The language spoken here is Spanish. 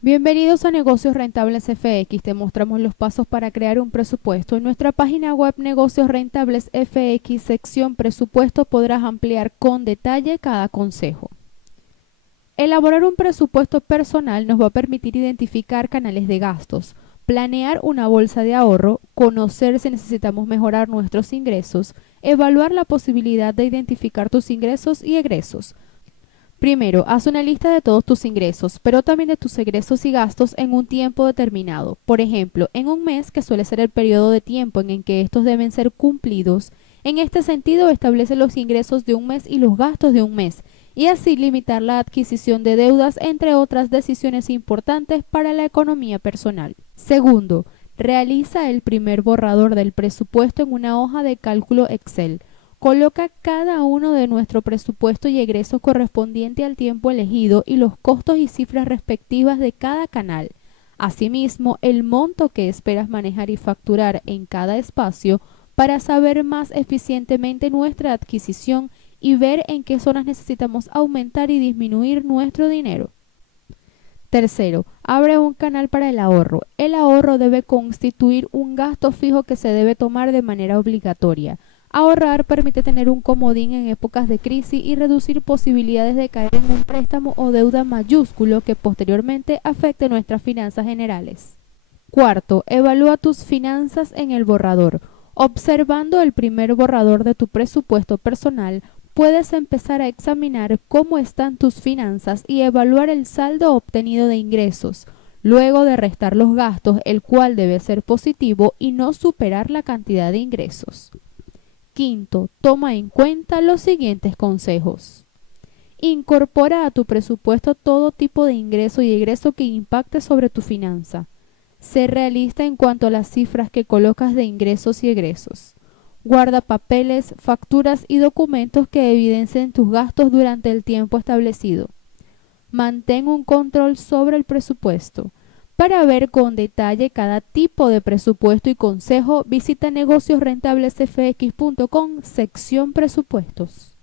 Bienvenidos a Negocios Rentables FX. Te mostramos los pasos para crear un presupuesto. En nuestra página web Negocios Rentables FX, sección Presupuesto, podrás ampliar con detalle cada consejo. Elaborar un presupuesto personal nos va a permitir identificar canales de gastos, planear una bolsa de ahorro, conocer si necesitamos mejorar nuestros ingresos, evaluar la posibilidad de identificar tus ingresos y egresos. Primero, haz una lista de todos tus ingresos, pero también de tus egresos y gastos en un tiempo determinado. Por ejemplo, en un mes, que suele ser el periodo de tiempo en el que estos deben ser cumplidos. En este sentido, establece los ingresos de un mes y los gastos de un mes, y así limitar la adquisición de deudas, entre otras decisiones importantes para la economía personal. Segundo, realiza el primer borrador del presupuesto en una hoja de cálculo Excel. Coloca cada uno de nuestro presupuesto y egresos correspondiente al tiempo elegido y los costos y cifras respectivas de cada canal. Asimismo, el monto que esperas manejar y facturar en cada espacio para saber más eficientemente nuestra adquisición y ver en qué zonas necesitamos aumentar y disminuir nuestro dinero. Tercero, abre un canal para el ahorro. El ahorro debe constituir un gasto fijo que se debe tomar de manera obligatoria. Ahorrar permite tener un comodín en épocas de crisis y reducir posibilidades de caer en un préstamo o deuda mayúsculo que posteriormente afecte nuestras finanzas generales. Cuarto, evalúa tus finanzas en el borrador. Observando el primer borrador de tu presupuesto personal, puedes empezar a examinar cómo están tus finanzas y evaluar el saldo obtenido de ingresos, luego de restar los gastos, el cual debe ser positivo y no superar la cantidad de ingresos. Quinto, toma en cuenta los siguientes consejos. Incorpora a tu presupuesto todo tipo de ingreso y egreso que impacte sobre tu finanza. Sé realista en cuanto a las cifras que colocas de ingresos y egresos. Guarda papeles, facturas y documentos que evidencien tus gastos durante el tiempo establecido. Mantén un control sobre el presupuesto. Para ver con detalle cada tipo de presupuesto y consejo, visita negociosrentablesfx.com, sección Presupuestos.